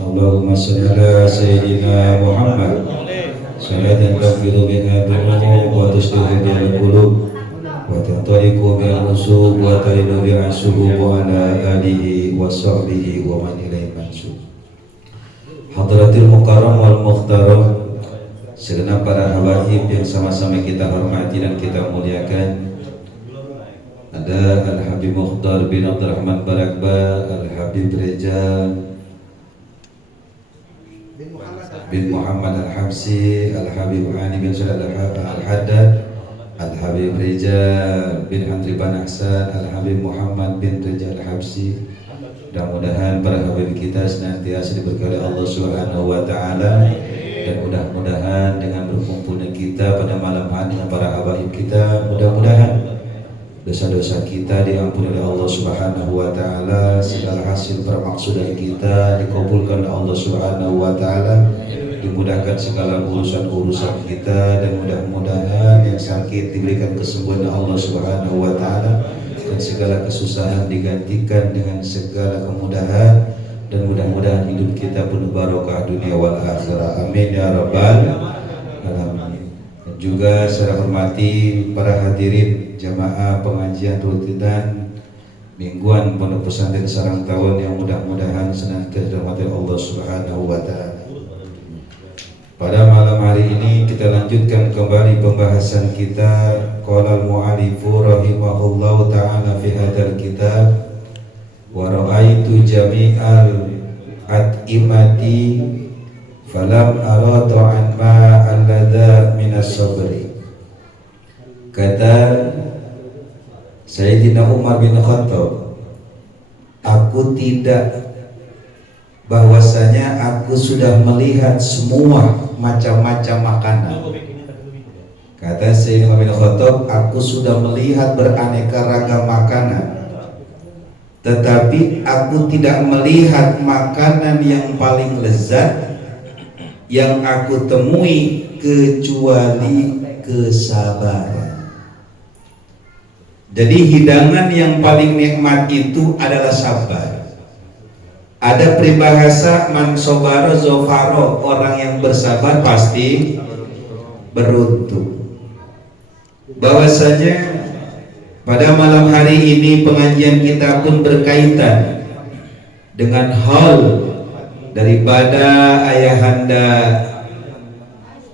Allahumma salli ala sayyidina Muhammad salatan taghfiru biha dhunub wa tuslihu biha al-qulub wa tatariqu biha al-usub wa taridu biha as-subub wa ala alihi wa sahbihi wa man ilaihi mansub. Hadratil mukarram wal mukhtaram, segenap para habaib yang sama-sama kita hormati dan kita muliakan. Ada Al-Habib Mukhtar bin Abdurrahman Barakbar, Al-Habib Reza bin Muhammad Al-Habsi, Al-Habib Ani bin Salah Al-Haddad, Al-Habib Reza bin Andri bin Ahsan, Al-Habib Muhammad bin Reza Al-Habsi. Mudah-mudahan para habib kita senantiasa diberkahi Allah Subhanahu wa taala, dan mudah-mudahan dengan berkumpulnya kita pada malam hari dengan para habaib kita, mudah-mudahan dosa-dosa kita diampuni oleh Allah Subhanahu wa taala, segala hasil permaksudan kita dikabulkan oleh Allah Subhanahu wa taala, dimudahkan segala urusan-urusan kita, dan mudah-mudahan yang sakit diberikan kesembuhan oleh Allah Subhanahu wa taala, dan segala kesusahan digantikan dengan segala kemudahan, dan mudah-mudahan hidup kita penuh barokah dunia wal akhirah. Amin ya rabbal alamin. Juga saya hormati para hadirin jamaah pengajian rutin mingguan Pondok Pesantren Sarang Tawon yang mudah-mudahan senantiasa dirahmati Allah Subhanahu wa taala. Pada malam hari ini kita lanjutkan kembali pembahasan kita. Qala al-mu'allifu rahimahullahu ta'ala fi hadzal kitab wa ra'aitu jami'al at'imati falam aradu an ma alladha minas sabri. Kata Sayyidina Umar bin Khattab, aku tidak, bahwasanya aku sudah melihat semua macam-macam makanan. Kata Sayyidina Umar bin Khattab, aku sudah melihat beraneka ragam makanan, tetapi aku tidak melihat makanan yang paling lezat yang aku temui kecuali kesabaran. Jadi hidangan yang paling nikmat itu adalah sabar. Ada peribahasa man sobara zofaro, orang yang bersabar pasti beruntung. Bahwasanya pada malam hari ini pengajian kita pun berkaitan dengan hal daripada ayahanda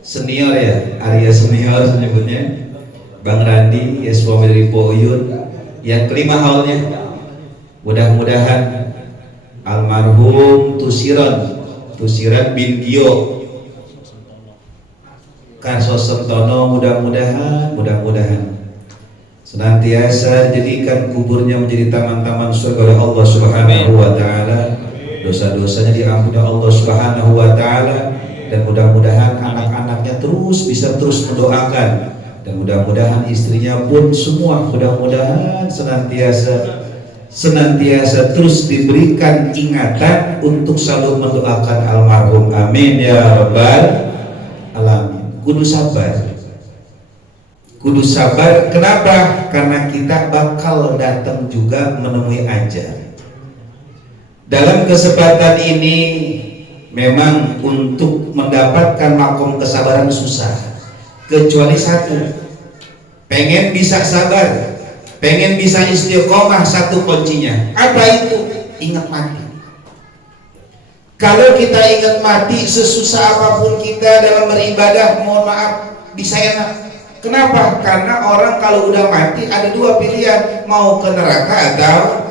senior, ya, Arya senior menyebutnya, Bang Randi, ya, suami dari Po Uyun. Yang kelima haulnya, mudah-mudahan almarhum Tusiran bin Dio Karso Sentono, mudah-mudahan senantiasa jadikan kuburnya menjadi taman-taman surga oleh Allah Subhanahu wa taala, dosa-dosanya diampuni Allah Subhanahu wa taala, dan mudah-mudahan anak-anaknya bisa terus mendoakan, dan mudah-mudahan istrinya pun semua mudah-mudahan senantiasa terus diberikan ingatan untuk selalu mendoakan almarhum. Amin ya rabbal alamin. Kudu sabar. Kenapa? Karena kita bakal datang juga menemui ajal. Dalam kesempatan ini memang untuk mendapatkan makom kesabaran susah, kecuali satu, pengen bisa sabar, pengen bisa istiqomah, satu kuncinya. Apa itu? Ingat mati. Kalau kita ingat mati, sesusah apapun kita dalam beribadah, mohon maaf, bisa enak. Kenapa? Karena orang kalau udah mati ada dua pilihan, mau ke neraka atau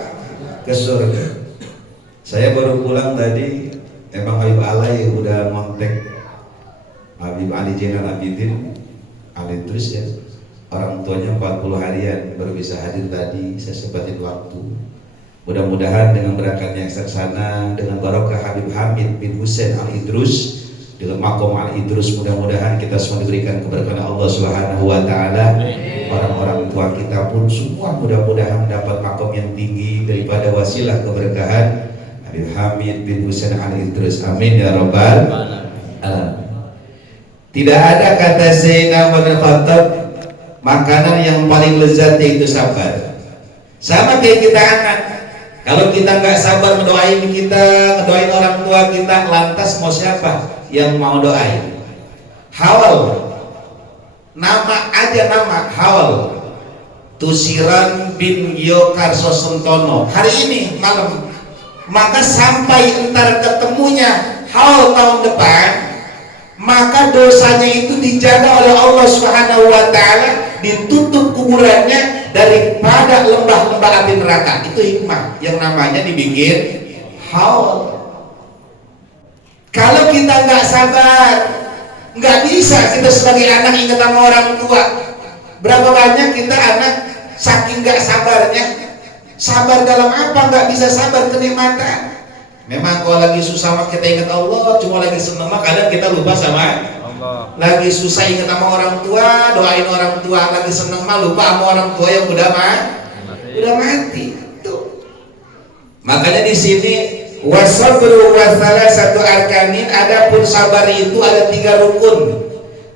ke surga. Saya baru pulang tadi, emang Habib Alay udah ngontek Habib Ali Zainal Abidin Ali terus, ya, orang tuanya 40 harian baru bisa hadir tadi. Saya sempatin waktu. Mudah-mudahan dengan berangkatnya ke sana, dengan barokah Habib Hamid bin Hussein Al-Idrus, dengan makom Al-Idrus, mudah-mudahan kita semua diberikan keberkahan Allah Subhanahu wa taala. Orang-orang tua kita pun semua mudah-mudahan dapat makom yang tinggi daripada wasilah keberkahan Habib Hamid bin Hussein Al-Idrus. Amin ya rabbal alamin. Tidak ada, kata Sayyidina Umar bin Khattab, makanan yang paling lezat yaitu sabar. Sama kayak kita anak, Kalau kita nggak sabar ngedoain kita, ngedoain orang tua kita, lantas mau siapa yang mau doain? Hawal, nama aja nama Hawal Tusiran bin Giokarso Sentono hari ini malam. Maka sampai entar ketemunya Hawal tahun depan, maka dosanya itu dijaga oleh Allah Subhanahu wa Ta'ala, ditutup kuburannya daripada lembah-lembah api neraka. Itu hikmah yang namanya dibikin Haul. Kalau kita nggak sabar, nggak bisa kita sebagai anak ingat sama orang tua. Berapa banyak kita anak saking nggak sabarnya, sabar dalam apa? Nggak bisa sabar kenikmatan. Memang kalau lagi susah mah kita ingat Allah, cuma lagi seneng mah kadang kita lupa sama Allah. Lagi susah ingat sama orang tua, doain orang tua. Lagi seneng mah lupa sama orang tua yang udah mati. Tuh. Makanya di sini wasabru wasala satu arkanin. Adapun sabar itu ada 3 rukun.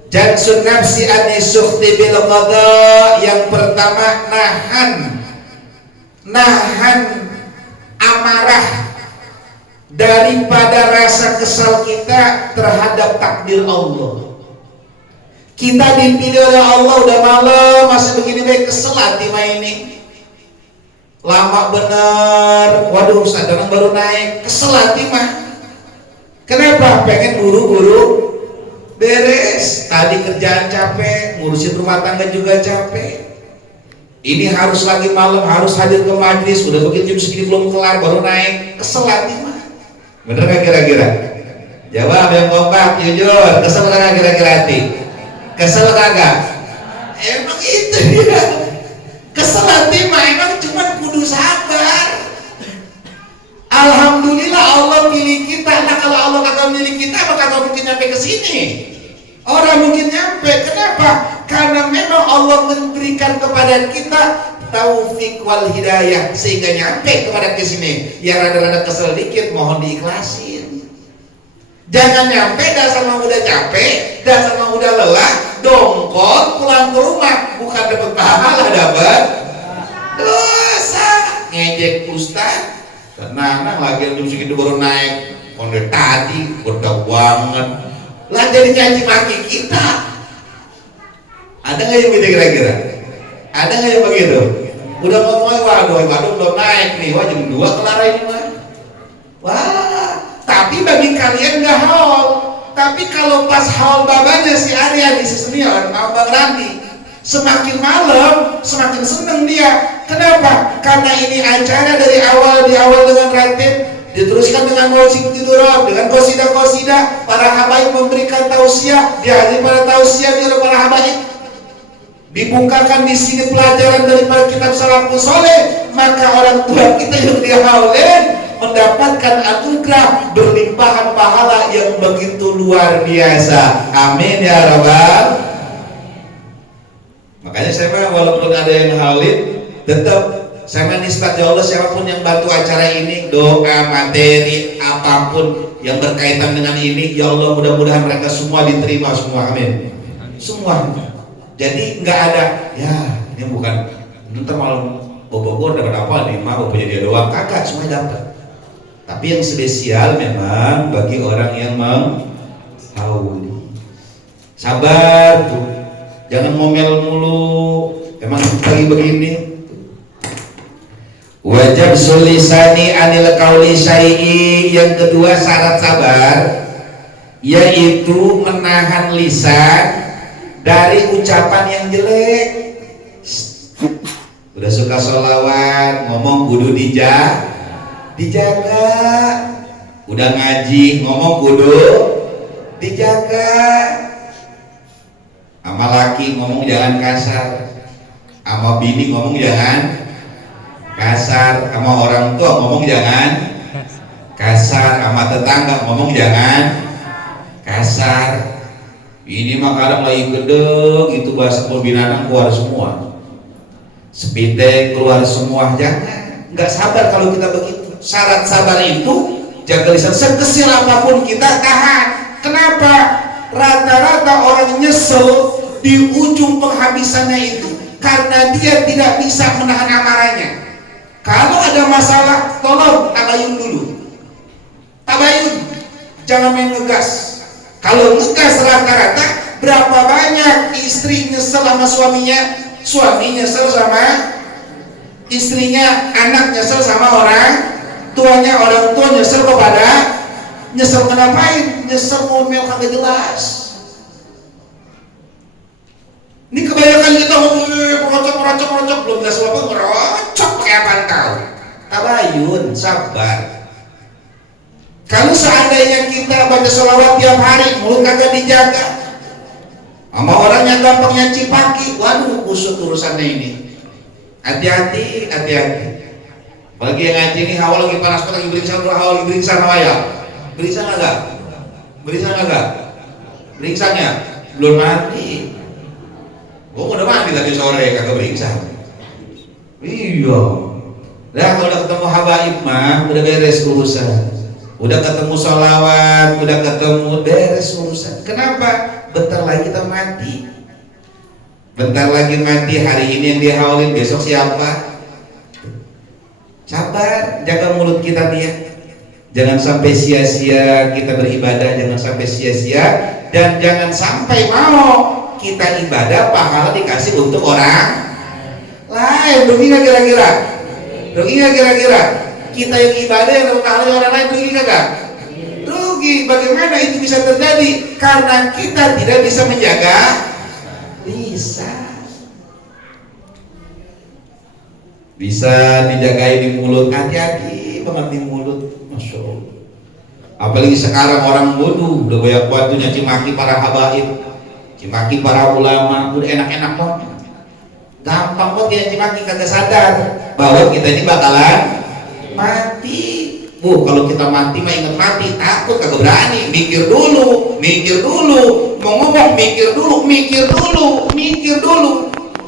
Jansun nafsi anisukti bil qada. Yang pertama nahan amarah daripada rasa kesal kita terhadap takdir Allah. Kita dipilih oleh Allah, udah malam masih begini baik, kesel hati mah ini. Lama bener, waduh sadar baru naik, kesel hati mah. Kenapa? Pengen buru-buru beres. Tadi kerjaan capek, ngurusin rumah tangga juga capek. Ini harus lagi malam, harus hadir ke majlis, udah begitu jam segini belum kelar, baru naik, kesel hati mah. Bener gak kira-kira? Jawab yang kompak, jujur. Kesel gak kira-kira hati? Kesel kagak? Emang itu dia. Kesel hati mah emang cuma kudu sabar. Alhamdulillah Allah pilih kita. Nah kalau Allah kagak milih kita, apa kagak mungkin nyampe ke sini? Orang mungkin nyampe. Kenapa? Karena memang Allah memberikan kepada kita taufik wal hidayah sehingga nyampe kepada ke sini. Yang rada-rada kesel dikit mohon diikhlasin. Jangan nyampe dasar mah udah capek, dasar mah udah lelah, dongkol pulang ke rumah, bukan dapat pahala, dapat dosa. Ngejek ustaz, tenang lagi jam segitu baru naik, konde tadi bedak banget. Lah jadi nyanyi maki kita. Ada nggak yang begitu kira-kira? Ada nggak yang begitu? Udah ngomongin waduh belum naik nih, wah jam 2 kelar ini mah. Wah, tapi bagi kalian nggak haul. Tapi kalau pas haul babanya si Arya di senior, Bang Randi, semakin malam semakin seneng dia. Kenapa? Karena ini acara dari awal dengan ratib, diteruskan dengan musik tiduran, dengan qasidah, para habaib memberikan tausiah, dihadiri para tausiah oleh para habaib. Dibukakan di sini pelajaran daripada kitab salafus soleh, maka orang tua kita yang dihaulin mendapatkan anugerah berlimpahan pahala yang begitu luar biasa. Amin ya rabbal. Makanya saya mah walaupun ada yang haulin, tetap saya nisbat ya Allah, siapapun yang bantu acara ini, doa, materi, apapun yang berkaitan dengan ini, ya Allah mudah-mudahan mereka semua diterima semua. Amin. Semua. Jadi nggak ada, ya ini bukan ntar malam Bogor dapat apa nih, mah punya dia doang, kakak semua dapat. Tapi yang spesial memang bagi orang yang menghauli. Sabar tuh, jangan ngomel mulu. Emang lagi begini. Wajib sulisani anil qauli syai'i. Yang kedua syarat sabar yaitu menahan lisan dari ucapan yang jelek. Udah suka sholawat, ngomong kudu dijaga. Udah ngaji, ngomong kudu dijaga. Sama laki ngomong jangan kasar, sama bini ngomong jangan kasar, sama orang tua ngomong jangan kasar, sama tetangga ngomong jangan kasar. Ini mah kadang lagi gedeg, itu bahasa pembinaan keluar semua, sepite keluar semua. Jangan, nggak sabar kalau kita begitu. Syarat sabar itu jaga lisan, sekecil apapun kita tahan. Kenapa? Rata-rata orang nyesel di ujung penghabisannya itu karena dia tidak bisa menahan amarahnya. Kalau ada masalah, tolong tabayun dulu. Tabayun, jangan main ngegas. Kalau ngegas rata-rata, berapa banyak istri nyesel sama suaminya, suami nyesel sama istrinya, anak nyesel sama orang tuanya, orang tua nyesel kepada, nyesel kenapain? Nyesel ngomel kagak jelas. Ini kebanyakan kita merocok, belum jelas apa ngerocok pakai apaan kau? Tabayun, sabar. Kalau seandainya kita baca sholawat tiap hari, mulut kagak dijaga, sama orang yang gampang nyaci paki, waduh kusut urusannya ini. Hati-hati, hati-hati. Apalagi yang ngaji ini hawa lagi panas, lagi beringsang, hawa lagi beringsang sama ya. Beringsang agak? Beringsang agak? Beringsangnya belum mati. Oh udah mati tadi sore kagak beringsang. Iya. Nah kalau udah ketemu habaib mah udah beres urusan. Udah ketemu sholawat, udah ketemu beres urusan. Kenapa? Bentar lagi kita mati. Bentar lagi mati, hari ini yang dihawalin, besok siapa? Sabar, jaga mulut kita nih ya. Jangan sampai sia-sia kita beribadah, jangan sampai sia-sia, dan jangan sampai mau kita ibadah pahala dikasih untuk orang lain. Rugi nggak kira-kira? Rugi nggak kira-kira? Kita yang ibadah yang pahala orang lain, rugi nggak? Rugi. Bagaimana itu bisa terjadi? Karena kita tidak bisa menjaga lisan. Bisa dijagai di mulut, hati-hati banget di mulut, masya Allah. Apalagi sekarang orang bodoh udah banyak waktu nyaci maki para habaib, cimaki para ulama, udah enak-enak kok. Gampang kok nyaci maki, kagak sadar bahwa kita ini bakalan mati. Kalau kita mati mah ingat mati, takut kagak berani. Mikir dulu, mau ngomong mikir dulu.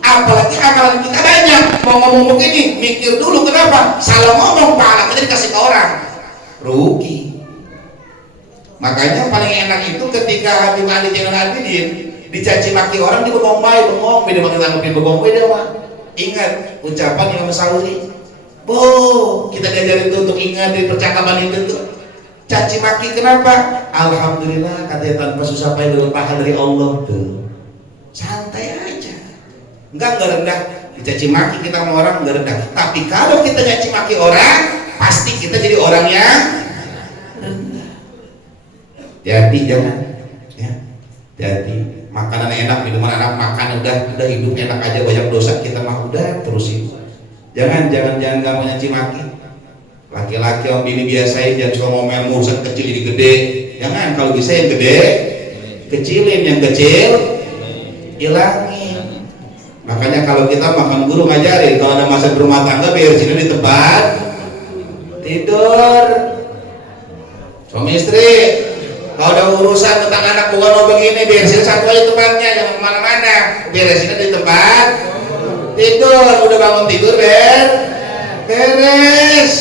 Apalagi amalan kita banyak, mau ngomong begini, mikir dulu. Kenapa? Salah ngomong, pahala kita dikasih ke orang, rugi. Makanya paling enak itu ketika Habib Ali Zainal Abidin dicaci maki orang, dia bengong beda makin tanggapin bengong beda mah. Ingat ucapan Imam Sauri. Kita diajarin itu untuk ingat di percakapan itu tuh. Caci maki kenapa? Alhamdulillah katanya tanpa susah payah dapat pahala dari Allah tuh. Santai aja. Enggak rendah. Dicaci maki kita sama orang enggak rendah. Tapi kalau kita caci maki orang, pasti kita jadi orang yang rendah. Hati-hati jangan. Ya. Hati-hati. Makanan enak, minuman enak, makan udah hidup enak aja, banyak dosa kita mah udah terusin. Jangan gampang nyaci maki. Laki-laki yang bini biasain, jangan suka ngomel urusan kecil jadi gede. Jangan, kalau bisa yang gede kecilin, yang kecil hilangin. Makanya kalau kita makan guru ngajarin, kalau ada masa berumah tangga biar sini di tempat tidur. Suami istri kalau ada urusan tentang anak bukan mau begini, beresin satu aja tempatnya, jangan kemana-mana. Beresinnya di tempat tidur. Udah bangun tidur beres.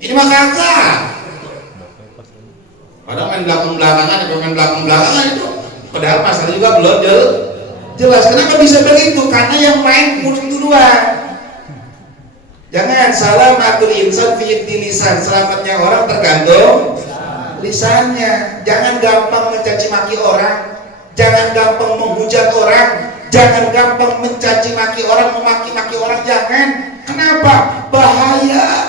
Ini mah kagak. Padahal main belakang-belakangan itu. Padahal masalah juga belum jelas. Kenapa bisa begitu? Karena yang main mulut duluan. Jangan salamatul insan fi lisan. Selamatnya orang tergantung lisannya. Jangan gampang mencaci maki orang, jangan gampang menghujat orang, jangan gampang mencaci maki orang, memaki-maki orang. Jangan. Kenapa? Bahaya.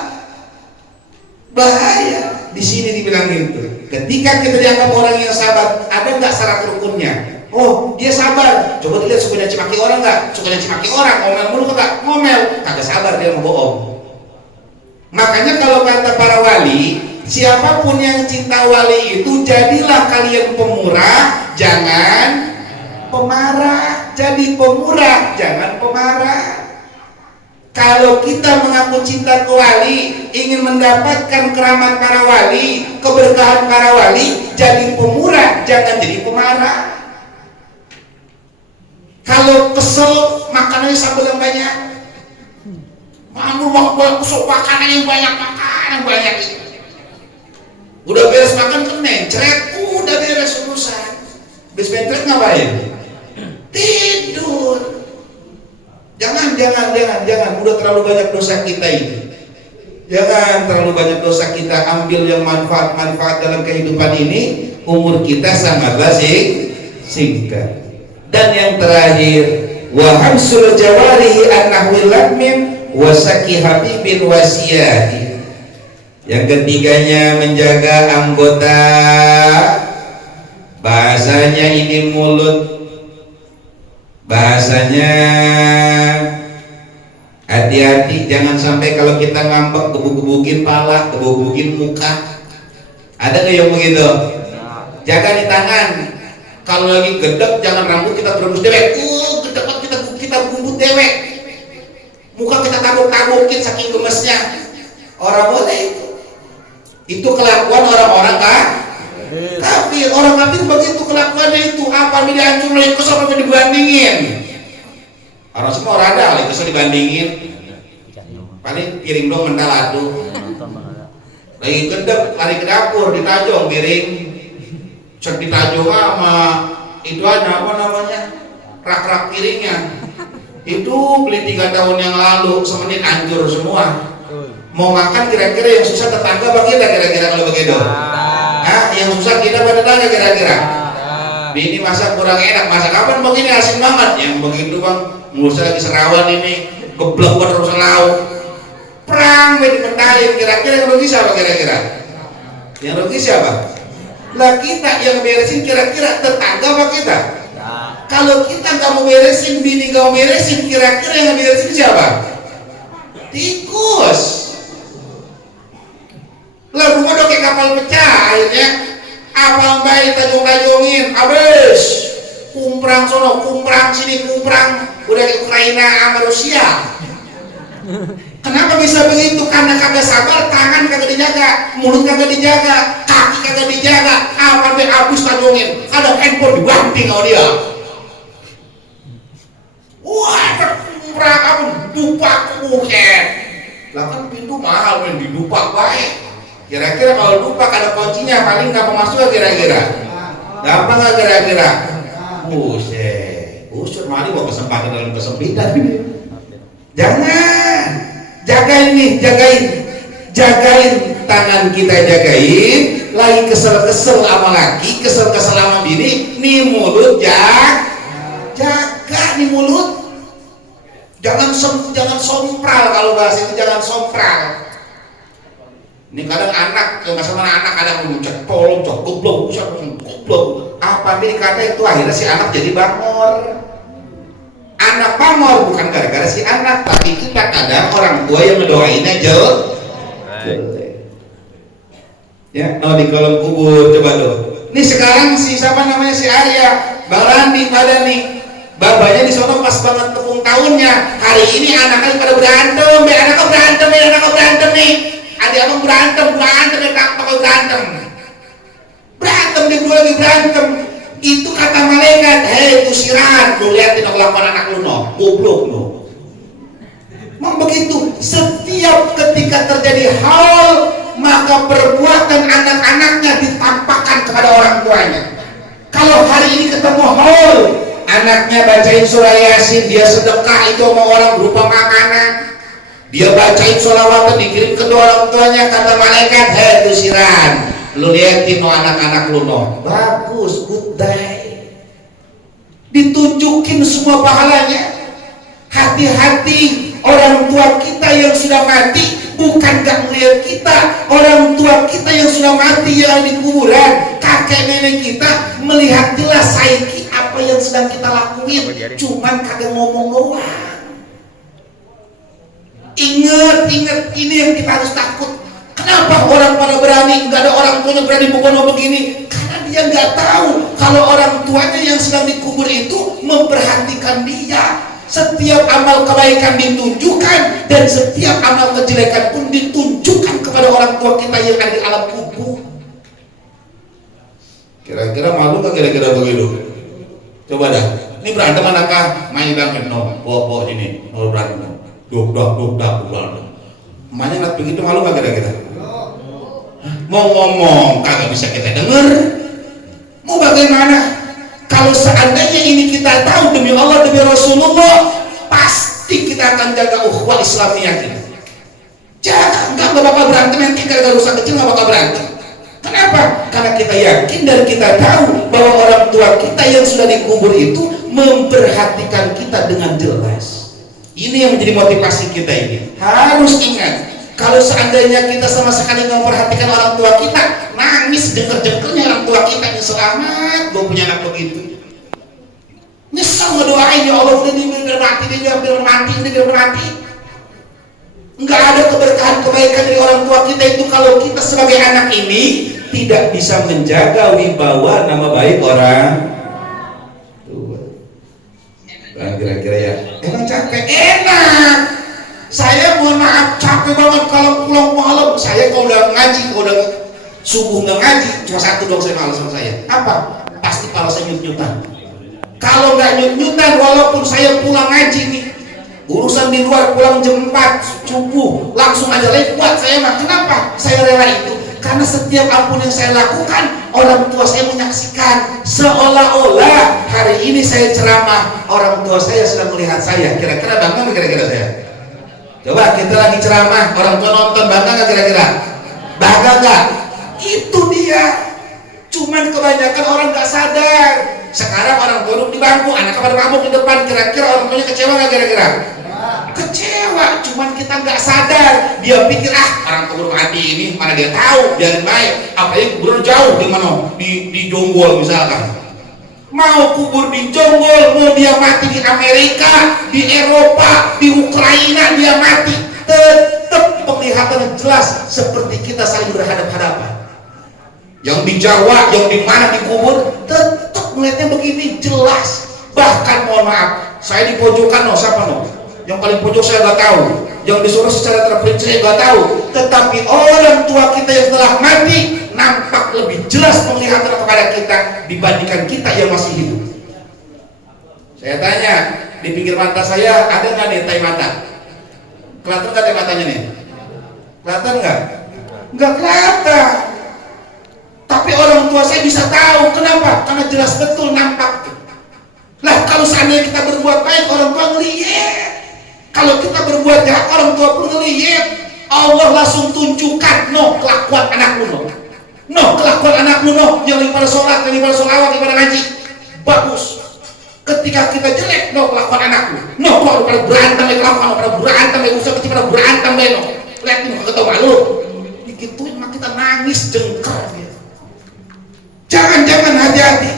Di sini dibilang gitu. Ketika kita dianggap orang yang sabar, ada nggak syarat rukunnya? Oh, dia sabar. Coba dilihat suka nyaci maki orang nggak? Suka nyaci maki orang, ngomel mulu nggak? Ngomel, kagak sabar, dia mau bohong. Makanya kalau kata para wali, siapapun yang cinta wali itu, jadilah kalian pemurah, jangan pemarah. Jadi pemurah, jangan pemarah. Kalau kita mengaku cinta ke wali, ingin mendapatkan keramat para wali, keberkahan para wali, jadi pemurah, jangan jadi pemarah. Kalau kesel, makanannya sambal yang banyak. Kesel, makanannya banyak, Udah beres makan kan mencret, udah beres urusan. Habis mencret ngapain? Tidur. Jangan jangan, udah terlalu banyak dosa kita ini. Jangan terlalu banyak dosa kita, ambil yang manfaat dalam kehidupan ini. Umur kita sangatlah singkat. Dan yang terakhir, wa hamsul jawarihi an-nahwi latmin wa saki habibin wasiyati. Yang ketiganya menjaga anggota, bahasanya ini mulut, bahasanya hati-hati, jangan sampai kalau kita ngambek gebuk-gebukin pala, gebuk-gebukin muka. Ada nggak yang begitu? Jaga di tangan. Kalau lagi gedek, jangan rambut kita berebus dewek. Gedek kita bumbut dewek. Muka kita tabuk-tabukin saking gemesnya. Orang boleh itu. Itu kelakuan orang-orang kafir. Orang kafir begitu kelakuannya itu. Apa ini dihancur lagi kesel apa dibandingin? Orang semua orang ada lagi kesel dibandingin. Paling piring dong mental atuh. Lagi gedek lari ke dapur ditajong piring. Cek ditajong sama itu aja apa namanya? Rak-rak piringnya. Itu beli 3 tahun yang lalu, semenit hancur semua. Mau makan kira-kira yang susah tetangga apa kita kira-kira kalau begitu? Yang susah kita apa tetangga kira-kira? Ini masak kurang enak, masak kapan begini asin banget? Yang begitu bang, ngurusnya lagi serawan ini, geblek terus lauk. Perang dipentalin, kira-kira yang rugi siapa kira-kira? Yang rugi siapa? Lah kita yang beresin kira-kira tetangga apa kita? Kalau kita nggak mau beresin, bini nggak mau beresin, kira-kira yang beresin siapa? Tikus. Lah rumah udah kayak kapal pecah akhirnya. Apa baik tajung-tajungin, abis kumprang sono, kumprang sini, kumprang udah ke Ukraina sama Rusia. Kenapa bisa begitu? Karena kagak sabar, tangan kagak dijaga, mulut kagak dijaga, kaki kagak dijaga, apa be abis tajungin, ada handphone dibanting sama dia. Wah, kumprang kamu dupak buset. Lah kan pintu mahal men didupak baik. Kira-kira kalau dupak ada kuncinya paling nggak masuk kira-kira. Gampang nggak kira-kira? Buset, usut mari mau kesempatan dalam kesempitan. Jangan, jagain nih, jagain tangan kita, jagain. Lagi kesel-kesel sama laki, kesel-kesel sama bini, nih mulut jaga nih mulut. Jangan sompral, kalau bahasa itu jangan sompral. Ini kadang anak, nggak sama anak kadang ngucap tolong, goblok. Apa ini kata itu akhirnya si anak jadi bangor. Anak bangor bukan gara-gara si anak, tapi kita kadang orang tua yang ngedoainnya jelek. Ya, di kolom kubur coba tuh. Nih sekarang si siapa namanya si Arya, Bang Randi pada nih. Babanya di sono pas banget tepung tahunnya. Hari ini anaknya pada berantem, anaknya berantem nih. Adik abang berantem, dia berdua lagi berantem. Itu kata malaikat, hei tusiran, lu liatin kelakuan anak lu no, goblok no. Memang begitu, setiap ketika terjadi hal, maka perbuatan anak-anaknya ditampakkan kepada orang tuanya. Kalau hari ini ketemu hal, anaknya bacain surah Yasin, dia sedekah itu sama orang berupa makanan. Dia bacain sholawatan, dikirim ke orang tuanya, kata malaikat, hei tusiran, lu liatin no anak-anak lu no, bagus, good day, ditunjukin semua pahalanya. Hati-hati orang tua kita yang sudah mati, bukan gak melihat kita. Orang tua kita yang sudah mati yang di kuburan, kakek nenek kita melihat jelas saiki apa yang sedang kita lakuin, cuman kagak ngomong doang. Ingat, ini yang kita harus takut. Kenapa orang pada berani, nggak ada orang tuanya berani bukan begini? Karena dia nggak tahu kalau orang tuanya yang sedang dikubur itu memperhatikan dia. Setiap amal kebaikan ditunjukkan dan setiap amal kejelekan pun ditunjukkan kepada orang tua kita yang ada di alam kubur. Kira-kira malu nggak kira-kira begitu? Coba dah. Ini berantem anaknya main banget no, bawa ini, mau berantem. Duk berantem. Emaknya nggak begitu malu nggak kira-kira? Mau ngomong kagak bisa kita denger. Mau bagaimana? Kalau seandainya ini kita tahu demi Allah, demi Rasulullah, pasti kita kita akan jaga ukhuwah Islamiyah kita. Jaga, nggak bakal berantem nanti gara-gara rusak kecil, nggak bakal berantem. Kenapa? Karena kita yakin dan kita tahu bahwa orang tua kita yang sudah dikubur itu memperhatikan kita dengan jelas. Ini yang menjadi motivasi kita ini. Harus ingat, kalau seandainya kita sama sekali nggak memperhatikan orang tua kita, nangis jengkel-jengkelnya orang tua kita, yang selamat gue punya anak begitu. Nyesel ngedoain, ya Allah udah biar mati, dia biar mati. Nggak ada keberkahan kebaikan dari orang tua kita itu kalau kita sebagai anak ini tidak bisa menjaga wibawa nama baik orang tua. Nah, kira-kira ya, emang capek? Enak. Saya mohon maaf capek banget kalau pulang malam. Saya kalau udah ngaji, kalau udah subuh nggak ngaji, cuma satu dong saya malas sama saya. Apa? Pasti kalau saya nyut-nyutan. Kalau nggak nyut-nyutan, walaupun saya pulang ngaji nih, urusan di luar pulang jam 4 subuh langsung aja lewat saya mah. Kenapa saya rela itu? Karena setiap apapun yang saya lakukan, orang tua saya menyaksikan, seolah-olah hari ini saya ceramah, orang tua saya sedang melihat saya. Kira-kira bangga nggak kira-kira saya? Coba kita lagi ceramah, orang tua nonton, bangga nggak kira-kira? Bangga nggak? Itu dia. Cuman kebanyakan orang nggak sadar. Sekarang orang tua duduk di bangku, anak pada mabuk di depan, kira-kira orang tuanya kecewa nggak kira-kira? Kecewa, cuman kita nggak sadar. Dia pikir orang kubur mati ini mana dia tahu, biarin baik. Apalagi kubur jauh di mana? Di Jonggol misalkan. Mau kubur di Jonggol, mau dia mati di Amerika, di Eropa, di Ukraina dia mati, tetap penglihatannya jelas seperti kita saling berhadap-hadapan. Yang di Jawa, yang di mana dikubur, tetap melihatnya begini jelas. Bahkan mohon maaf, saya di pojokan siapa yang paling pojok saya nggak tahu, yang disuruh secara terperinci saya nggak tahu, tetapi orang tua kita yang telah mati nampak lebih jelas penglihatan kepada kita dibandingkan kita yang masih hidup. Saya tanya, di pinggir mata saya ada nggak nih tai mata? Kelihatan nggak tai matanya nih? Kelihatan nggak? Nggak kelihatan. Tapi orang tua saya bisa tahu. Kenapa? Karena jelas betul nampak. Lah kalau seandainya kita berbuat baik, orang tua ngeliat. Kalau kita berbuat jahat, orang tua pun ngeliat. Allah langsung tunjukkan, kelakuan anakmu, kelakuan anakmu, yang lagi pada sholat, yang lagi pada sholawat, yang pada ngaji, bagus. Ketika kita jelek, kelakuan anakmu, kalau pada berantem, kelakuan pada berantem, usaha kecil pada berantem, lihat nih, ketawa lu, digituin mah kita nangis jengkel. Jangan hati-hati.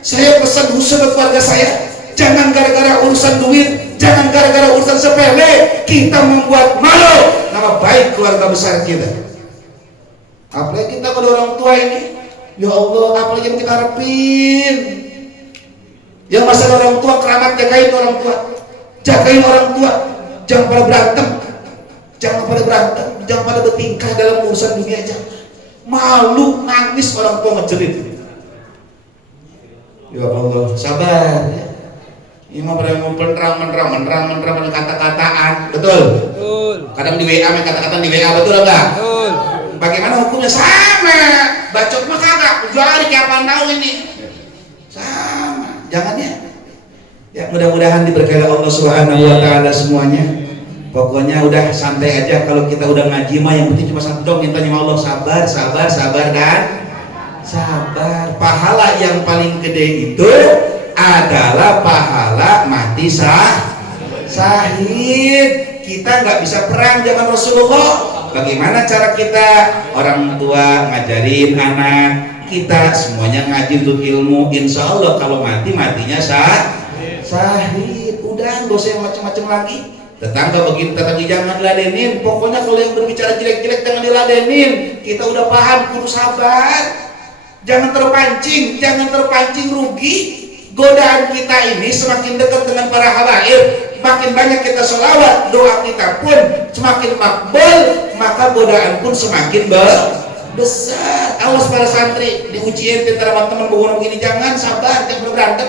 Saya pesan khusus buat keluarga saya, jangan gara-gara urusan duit, jangan gara-gara urusan sepele kita membuat malu nama baik keluarga besar kita. Apalagi kita kalau orang tua ini, ya Allah, apalagi yang kita harapin. Yang masalah orang tua, keramat jagain orang tua, jangan pada berantem, jangan pada bertingkah dalam urusan dunia aja. Malu, nangis orang tua ngejerit. Ya Allah, sabar ya. Ini mah pada mau menerang kata-kataan, betul? Kadang di WA, kata-kataan di WA, betul enggak? Betul. Bagaimana hukumnya? Sama. Bacot mah kagak, jari kayak apaan tahu ini. Sama. Jangan ya. Ya mudah-mudahan diberkahi Allah Subhanahu wa taala semuanya. Pokoknya udah santai aja, kalau kita udah ngaji mah yang penting cuma satu dong, mintanya sama Allah, sabar dan sabar. Pahala yang paling gede itu adalah pahala mati syahid. Kita nggak bisa perang zaman Rasulullah. Bagaimana cara kita? Orang tua ngajarin anak, kita semuanya ngaji untuk ilmu. Insya Allah kalau matinya syahid. Udah nggak usah yang macam-macam lagi. Tetangga begini, tetangga jangan diladenin. Pokoknya kalau yang berbicara jelek-jelek jangan diladenin. Kita udah paham, kudu sabar. Jangan terpancing rugi. Godaan kita ini semakin dekat dengan para habaib, makin banyak kita sholawat, doa kita pun semakin makbul, maka godaan pun semakin besar. Awas para santri, diuji ente teman-teman bangun begini, jangan sabar, jangan berantem,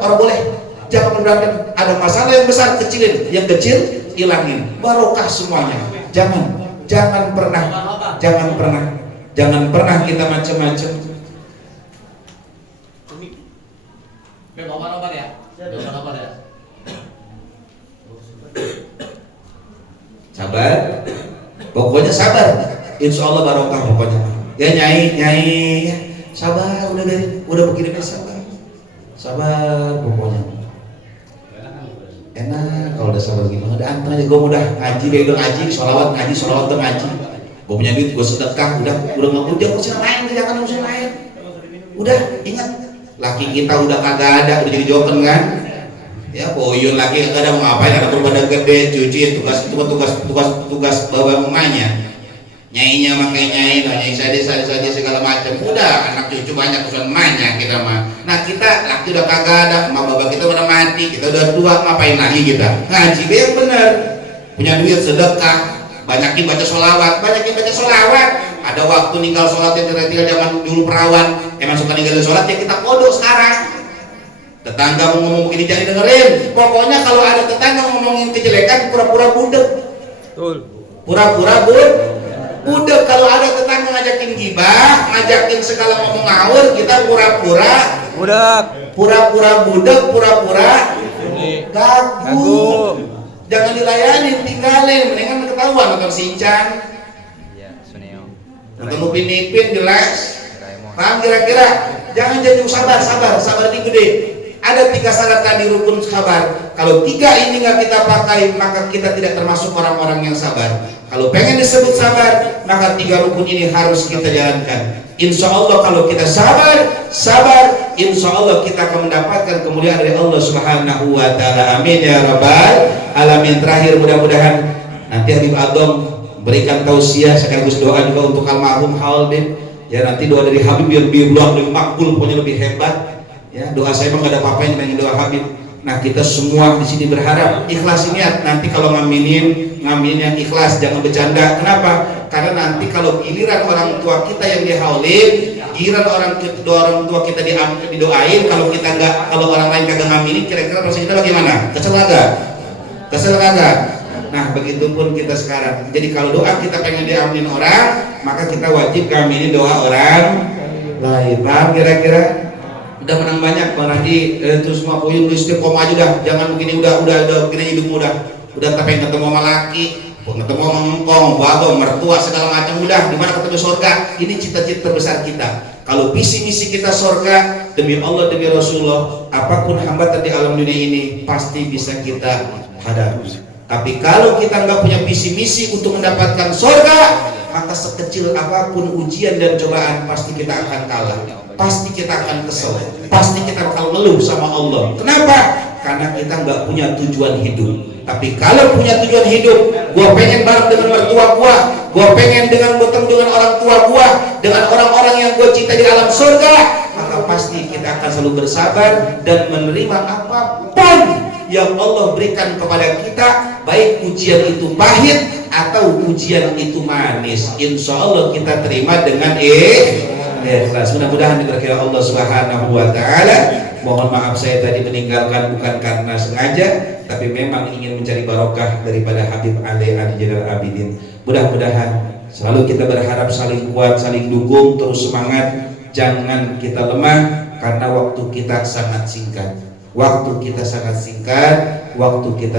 orang boleh, jangan berantem. Ada masalah yang besar kecilin, yang kecil hilangin, barokah semuanya. Jangan pernah kita macam-macam. Obat ya. sabar. Pokoknya sabar. Insya Allah barokah pokoknya. Ya nyai, sabar. Udah begini sabar. Sabar pokoknya. Enak kalau udah sabar gimana? Udah anteng aja. Gue udah ngaji, udah ngaji, sholawat udah ngaji. Gue punya duit, gue sedekah, udah nggak urusan lain, jangan urusan lain. Udah ingat, laki kita udah kagak ada, udah jadi joken kan? Ya boyun lagi kagak ada, mau ngapain? Ada badan gede, cuci, tugas bawa mamanya. Nyainya makai nyai saja segala macam. Udah anak cucu banyak urusan emaknya kita mah. Nah kita laki udah kagak ada, emak bapak kita udah mati, kita udah tua, ngapain lagi kita? Ngaji yang bener, punya duit sedekah, banyakin baca sholawat. Ada waktu ninggal sholat yang tinggal zaman dulu perawan, emang suka ninggalin sholat ya kita kodok sekarang. Tetangga mau ngomong begini jangan dengerin. Pokoknya kalau ada tetangga ngomongin kejelekan pura-pura budek. Pura-pura budek. Kalau ada tetangga ngajakin gibah, ngajakin segala ngomong ngawur, kita pura-pura budek. Pura-pura budek, pura-pura gagu. Jangan dilayanin, tinggalin, mendingan ketahuan nonton Shinchan. Nonton Upin Ipin jelas. Paham kira-kira? Jangan jadi sabar ini gede. Ada 3 syarat tadi rukun sabar. Kalau 3 ini nggak kita pakai, maka kita tidak termasuk orang-orang yang sabar. Kalau pengen disebut sabar, maka 3 rukun ini harus kita jalankan. Insya Allah kalau kita sabar, insya Allah kita akan mendapatkan kemuliaan dari Allah Subhanahu Wa Taala. Amin ya Rabbal Alamin. Terakhir mudah-mudahan nanti Habib Adom berikan tausiah sekaligus doa juga untuk almarhum Haldin. Ya nanti doa dari Habib biar lebih makbul, pokoknya lebih hebat. Ya, doa saya memang gak ada apa-apanya dengan doa Habib. Nah kita semua di sini berharap ikhlas niat. Nanti kalau ngaminin yang ikhlas, jangan bercanda. Kenapa? Karena nanti kalau giliran orang tua kita yang dihaulin, giliran orang tua kita didoain, kalau orang lain kagak ngaminin, kira-kira perasaan kita bagaimana? Kesel kagak? Nah begitupun kita sekarang. Jadi kalau doa kita pengen diaminin orang, maka kita wajib ngaminin doa orang lain. Paham kira-kira? Udah menang banyak Bang Randi, terus semua poin istiqomah aja dah, jangan begini udah begini hidupmu udah tapi ketemu sama laki, ketemu sama ngengkong, babong, mertua segala macam, udah di mana ketemu surga. Ini cita-cita terbesar kita. Kalau visi misi kita surga, demi Allah demi Rasulullah, apapun hambatan di alam dunia ini pasti bisa kita hadapi. Tapi kalau kita nggak punya visi misi untuk mendapatkan surga, maka sekecil apapun ujian dan cobaan pasti kita akan kalah. Pasti kita akan kesel, pasti kita akan ngeluh sama Allah. Kenapa? Karena kita nggak punya tujuan hidup. Tapi kalau punya tujuan hidup, gua pengen bareng dengan mertua gua pengen bertemu dengan orang tua gua, dengan orang-orang yang gua cinta di alam surga, maka pasti kita akan selalu bersabar dan menerima apapun yang Allah berikan kepada kita, baik ujian itu pahit atau ujian itu manis. Insya Allah kita terima dengan ikhlas. Mudah-mudahan diberkahi Allah Subhanahu Wa Taala. Mohon maaf saya tadi meninggalkan bukan karena sengaja, tapi memang ingin mencari barokah daripada Habib Ali Zainal Abidin. Mudah-mudahan selalu kita berharap saling kuat, saling dukung, terus semangat. Jangan kita lemah karena waktu kita sangat singkat. Waktu kita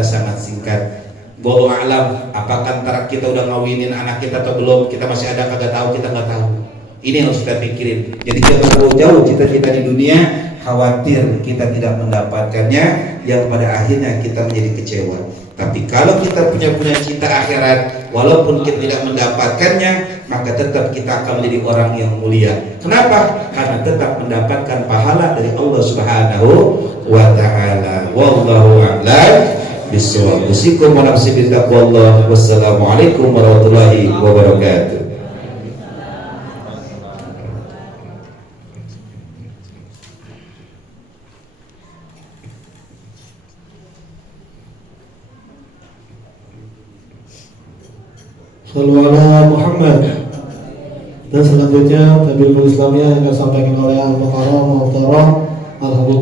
sangat singkat. Wallahu a'lam. Apakah antara kita udah ngawinin anak kita atau belum? Kita masih ada kagak tahu, kita nggak tahu. Ini yang harus kita pikirin. Jadi jangan terlalu jauh cita-cita di dunia, khawatir kita tidak mendapatkannya, yang pada akhirnya kita menjadi kecewa. Tapi kalau kita punya cita akhirat, walaupun kita tidak mendapatkannya, maka tetap kita akan menjadi orang yang mulia. Kenapa? Karena tetap mendapatkan pahala dari Allah Subhanahu Wa Taala. Wallahu a'lam bishawab. Usikum wa nafsi bittaqwallah. Wassalamualaikum warahmatullahi wabarakatuh. Sallu ala Muhammad. Dan selanjutnya tabligh Islamiyah yang akan disampaikan oleh Al-Mukarram Al-Muhtaram Al-Habib